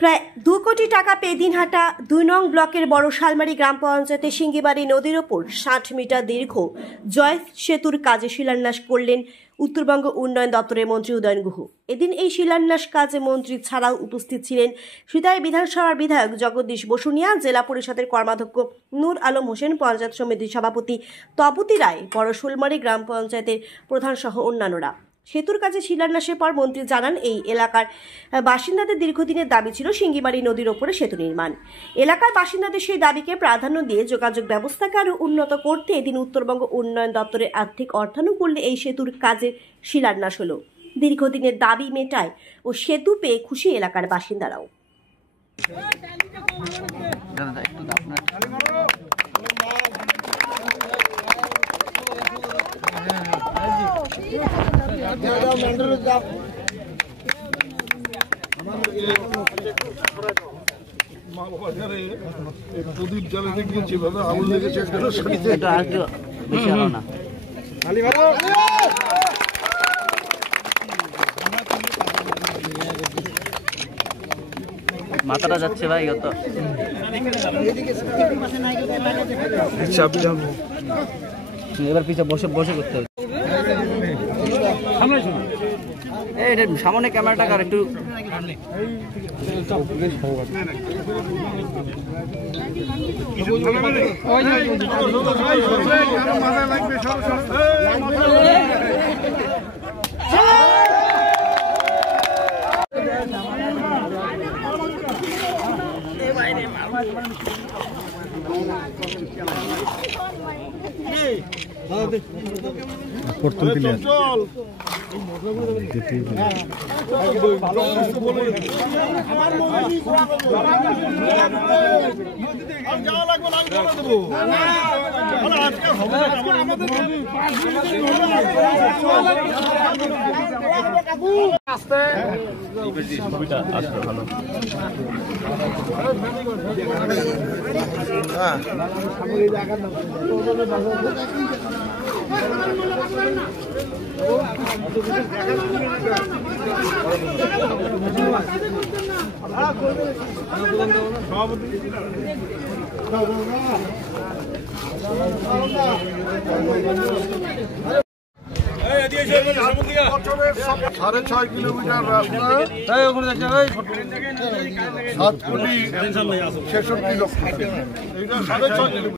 প্রায় 2 কোটি টাকা পেয়ে দিনহাটা 2 নং ব্লকের বড় শালমারি গ্রাম পঞ্চায়েতে সিঙ্গিবাড়ি নদীর ওপর 60 মিটার দীর্ঘ জয় সেতুর কাজে শিলান্যাস করলেন উত্তরবঙ্গ উন্নয়ন দপ্তরের মন্ত্রী উদয়ন গুহ। এদিন এই শিলান্যাস কাজে মন্ত্রী ছাড়াও উপস্থিত ছিলেন সিতাই বিধানসভার বিধায়ক জগদীশ বসুনিয়া, জেলা পরিষদের কর্মাধ্যক্ষ নূর আলম হোসেন, পঞ্চায়েত সমিতির সভাপতি তপতি রায়, বড় শোলমারি গ্রাম পঞ্চায়েতের প্রধান সহ অন্যান্যরা। সেতুর কাজে শিলান্যাসের পর মন্ত্রী জানান, এই এলাকার বাসিন্দাদের দীর্ঘদিনের দাবি ছিল সিঙ্গিবাড়ি নদীর ওপরে সেতু নির্মাণ। এলাকার বাসিন্দাদের সেই দাবিকে প্রাধান্য দিয়ে যোগাযোগ ব্যবস্থাকে আরও উন্নত করতে এদিন উত্তরবঙ্গ উন্নয়ন দপ্তরের আর্থিক অর্থানুকূল্যে এই সেতুর কাজে শিলান্যাস হলো। দীর্ঘদিনের দাবি মেটায় ও সেতু পেয়ে খুশি এলাকার বাসিন্দারাও। মাথাটা যাচ্ছে ভাই, অত এবার পিছে বসে বসে করতে হবে। সামনে ক্যামেরাটা আর একটু সাড়ে 6 কিলোমিটার রাস্তা, 7 কোটি 66 লক্ষ, এটা 6.5 কিলোমিটার।